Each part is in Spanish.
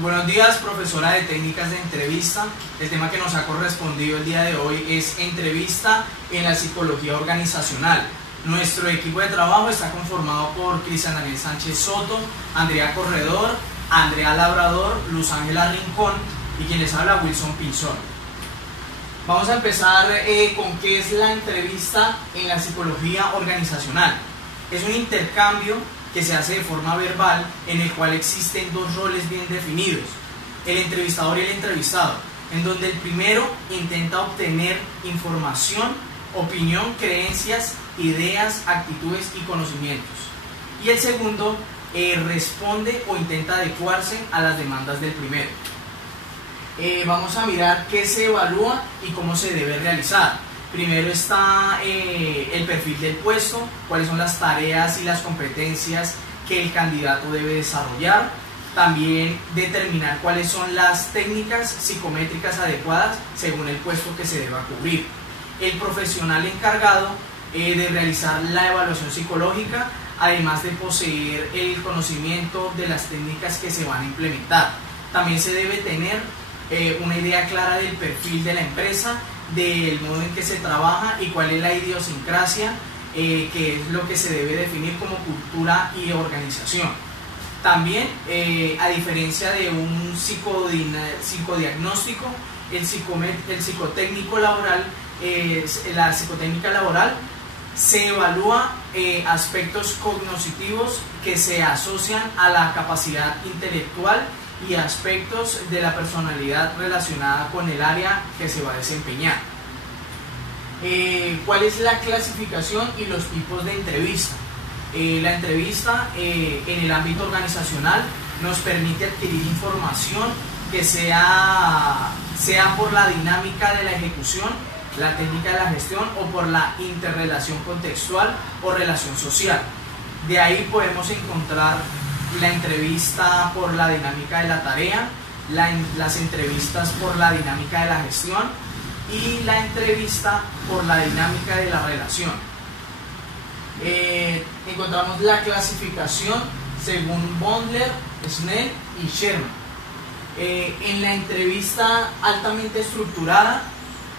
Buenos días, profesora de técnicas de entrevista. El tema que nos ha correspondido el día de hoy es entrevista en la psicología organizacional. Nuestro equipo de trabajo está conformado por Cristian Daniel Sánchez Soto, Andrea Corredor, Andrea Labrador, Luz Ángela Rincón y quien les habla, Wilson Pinzón. Vamos a empezar con qué es la entrevista en la psicología organizacional. Es un intercambio que se hace de forma verbal, en el cual existen dos roles bien definidos, el entrevistador y el entrevistado, en donde el primero intenta obtener información, opinión, creencias, ideas, actitudes y conocimientos, y el segundo responde o intenta adecuarse a las demandas del primero. Vamos a mirar qué se evalúa y cómo se debe realizar. Primero está el perfil del puesto, cuáles son las tareas y las competencias que el candidato debe desarrollar. También determinar cuáles son las técnicas psicométricas adecuadas según el puesto que se deba cubrir. El profesional encargado de realizar la evaluación psicológica, además de poseer el conocimiento de las técnicas que se van a implementar. También se debe tener una idea clara del perfil de la empresa, del modo en que se trabaja y cuál es la idiosincrasia, que es lo que se debe definir como cultura y organización. También, a diferencia de un psicodiagnóstico, el psicotécnico laboral, la psicotécnica laboral se evalúa aspectos cognitivos que se asocian a la capacidad intelectual y aspectos de la personalidad relacionada con el área que se va a desempeñar. ¿Cuál es la clasificación y los tipos de entrevista? La entrevista en el ámbito organizacional nos permite adquirir información que sea por la dinámica de la ejecución, la técnica de la gestión o por la interrelación contextual o relación social. De ahí podemos encontrar la entrevista por la dinámica de la tarea, las entrevistas por la dinámica de la gestión y la entrevista por la dinámica de la relación. Encontramos la clasificación según Bondler, Snell y Sherman. En la entrevista altamente estructurada,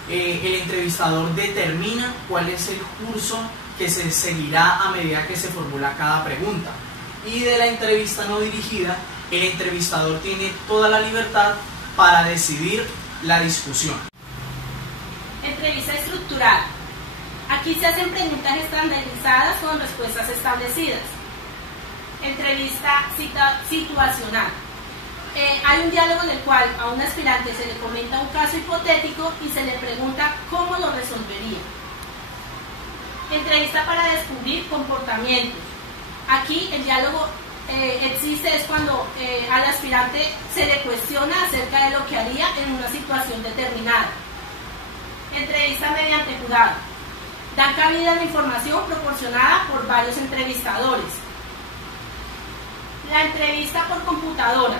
el entrevistador determina cuál es el curso que se seguirá a medida que se formula cada pregunta. Y de la entrevista no dirigida, el entrevistador tiene toda la libertad para decidir la discusión. Entrevista estructurada. Aquí se hacen preguntas estandarizadas con respuestas establecidas. Entrevista situacional. Hay un diálogo en el cual a un aspirante se le comenta un caso hipotético y se le pregunta cómo lo resolvería. Entrevista para descubrir comportamientos. Aquí el diálogo existe es cuando al aspirante se le cuestiona acerca de lo que haría en una situación determinada. Entrevista mediante jurado. Dan cabida a la información proporcionada por varios entrevistadores. La entrevista por computadora.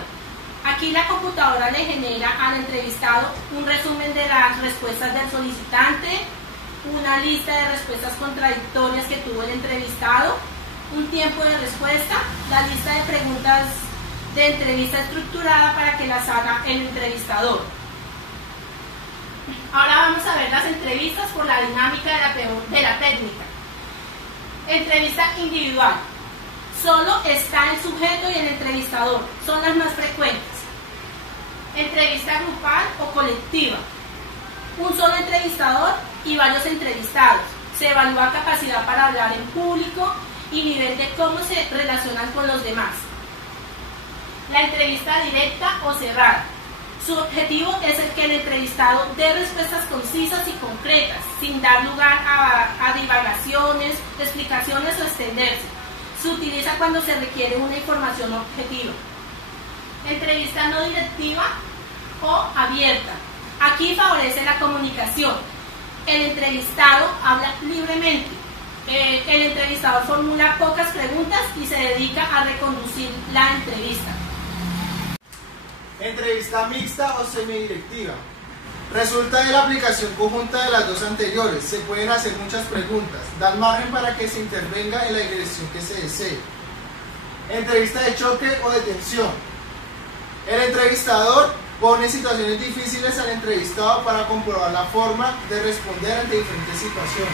Aquí la computadora le genera al entrevistado un resumen de las respuestas del solicitante, una lista de respuestas contradictorias que tuvo el entrevistado, un tiempo de respuesta, la lista de preguntas de entrevista estructurada para que las haga el entrevistador. Ahora vamos a ver las entrevistas por la dinámica de la técnica. Entrevista individual. Solo está el sujeto y el entrevistador, son las más frecuentes. Entrevista grupal o colectiva. Un solo entrevistador y varios entrevistados. Se evalúa capacidad para hablar en público y nivel de cómo se relacionan con los demás. La entrevista directa o cerrada. Su objetivo es el que el entrevistado dé respuestas concisas y concretas, sin dar lugar a divagaciones, explicaciones o extenderse. Se utiliza cuando se requiere una información objetiva. Entrevista no directiva o abierta. Aquí favorece la comunicación. El entrevistado habla libremente. El entrevistador formula pocas preguntas y se dedica a reconducir la entrevista. Entrevista mixta o semidirectiva. Resulta de la aplicación conjunta de las dos anteriores. Se pueden hacer muchas preguntas. Dan margen para que se intervenga en la dirección que se desee. Entrevista de choque o de tensión. El entrevistador pone situaciones difíciles al entrevistado para comprobar la forma de responder ante diferentes situaciones.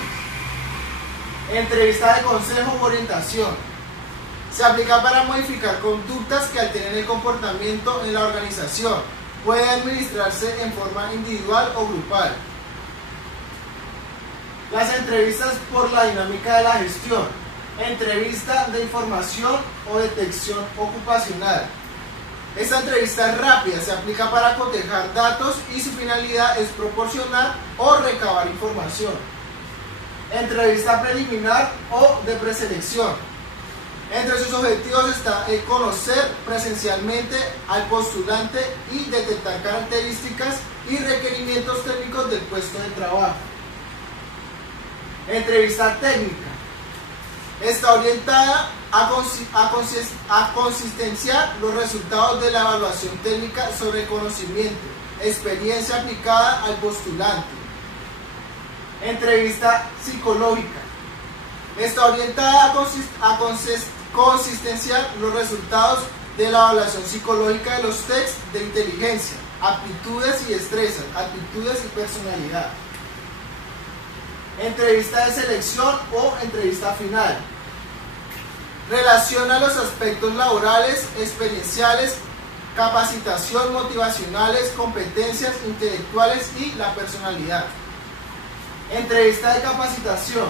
Entrevista de consejo u orientación. Se aplica para modificar conductas que alteren el comportamiento en la organización. Puede administrarse en forma individual o grupal. Las entrevistas por la dinámica de la gestión. Entrevista de información o detección ocupacional. Esta entrevista es rápida, se aplica para cotejar datos y su finalidad es proporcionar o recabar información. Entrevista preliminar o de preselección. Entre sus objetivos está el conocer presencialmente al postulante y detectar características y requerimientos técnicos del puesto de trabajo. Entrevista técnica. Está orientada a consistenciar los resultados de la evaluación técnica sobre conocimiento, experiencia aplicada al postulante. Entrevista psicológica. Está orientada a consistenciar los resultados de la evaluación psicológica de los tests de inteligencia, aptitudes y destrezas, aptitudes y personalidad. Entrevista de selección o entrevista final. Relaciona los aspectos laborales, experienciales, capacitación, motivacionales, competencias intelectuales y la personalidad. Entrevista de capacitación.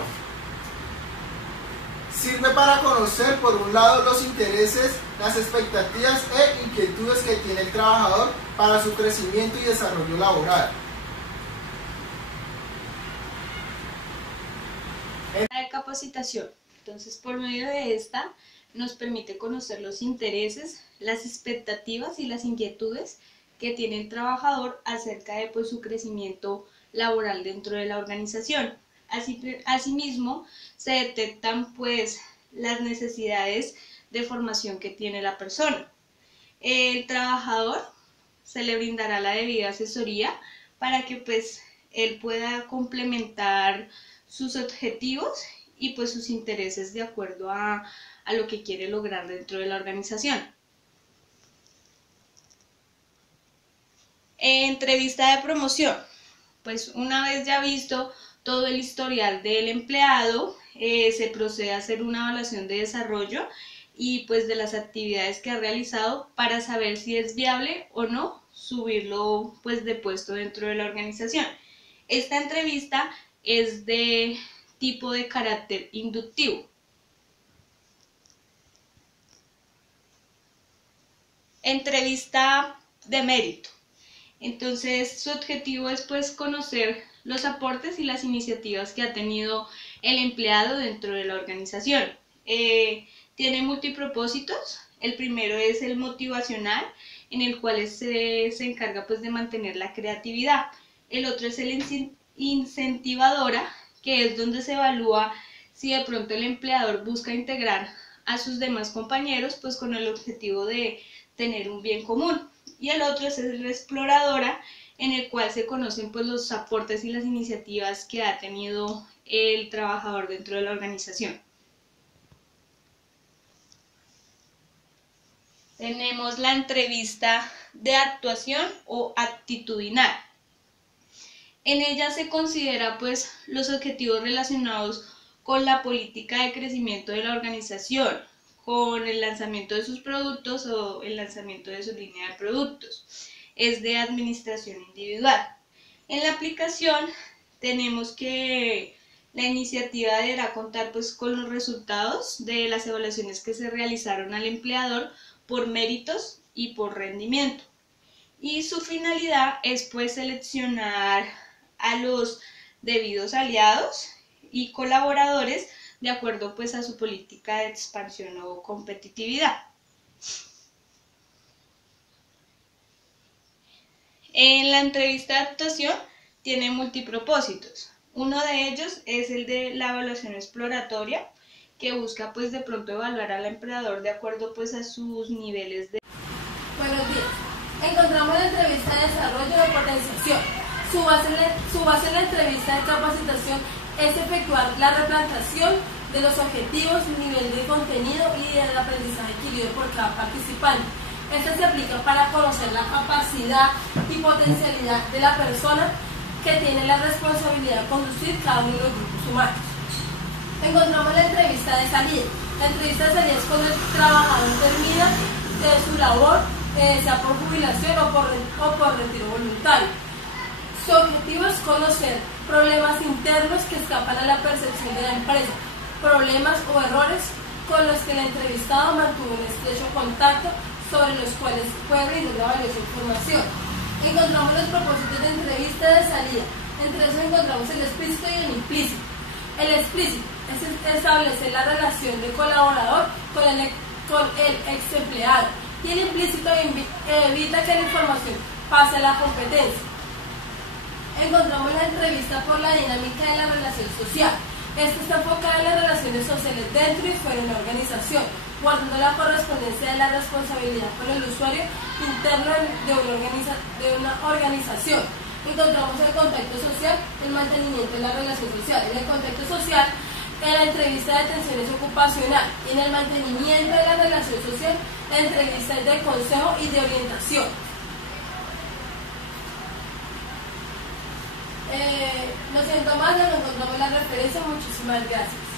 Sirve para conocer, por un lado, los intereses, las expectativas e inquietudes que tiene el trabajador para su crecimiento y desarrollo laboral. De capacitación. Entonces, por medio de esta nos permite conocer los intereses, las expectativas y las inquietudes que tiene el trabajador acerca de su crecimiento laboral dentro de la organización. Asimismo, se detectan las necesidades de formación que tiene la persona. El trabajador se le brindará la debida asesoría para que él pueda complementar sus objetivos y sus intereses de acuerdo a lo que quiere lograr dentro de la organización. Entrevista de promoción. Una vez ya visto todo el historial del empleado, se procede a hacer una evaluación de desarrollo y de las actividades que ha realizado para saber si es viable o no subirlo de puesto dentro de la organización. Esta entrevista es de tipo de carácter inductivo. Entrevista de mérito. Entonces, su objetivo es conocer los aportes y las iniciativas que ha tenido el empleado dentro de la organización. Tiene multipropósitos. El primero es el motivacional, en el cual se encarga de mantener la creatividad. El otro es el incentivadora, que es donde se evalúa si de pronto el empleador busca integrar a sus demás compañeros con el objetivo de tener un bien común. Y el otro es el exploradora, en el cual se conocen los aportes y las iniciativas que ha tenido el trabajador dentro de la organización. Tenemos la entrevista de actuación o actitudinal. En ella se considera los objetivos relacionados con la política de crecimiento de la organización, con el lanzamiento de sus productos o el lanzamiento de su línea de productos. Es de administración individual. En la aplicación tenemos que la iniciativa deberá contar con los resultados de las evaluaciones que se realizaron al empleador por méritos y por rendimiento. Y su finalidad es seleccionar a los debidos aliados y colaboradores de acuerdo a su política de expansión o competitividad. En la entrevista de actuación tiene multipropósitos. Uno de ellos es el de la evaluación exploratoria, que busca de pronto evaluar al empleador de acuerdo a sus niveles de... Buenos días. Encontramos la entrevista de desarrollo de potenciación. Su base en la entrevista de capacitación es efectuar la replanteación de los objetivos, nivel de contenido y del aprendizaje adquirido por cada participante. Esta se aplica para conocer la capacidad y potencialidad de la persona que tiene la responsabilidad de conducir cada uno de los grupos humanos. Encontramos la entrevista de salida. La entrevista de salida es cuando el trabajador termina de su labor, sea por jubilación o por retiro voluntario. Su objetivo es conocer problemas internos que escapan a la percepción de la empresa, problemas o errores con los que el entrevistado mantuvo un estrecho contacto, sobre los cuales puede brindar una valiosa información. Encontramos los propósitos de entrevista de salida. Entre esos encontramos el explícito y el implícito. El explícito es establecer la relación de colaborador con el ex empleado, y el implícito evita que la información pase a la competencia. Encontramos la entrevista por la dinámica de la relación social. Esta está enfocada en las relaciones sociales dentro y fuera de una organización, guardando la correspondencia de la responsabilidad con el usuario interno de una organización. Encontramos el contacto social, el mantenimiento de la relación social. En el contacto social, en la entrevista de atención es ocupacional, y en el mantenimiento de la relación social, la entrevista es de consejo y de orientación. No siento más, nos encontramos la referencia. Muchísimas gracias.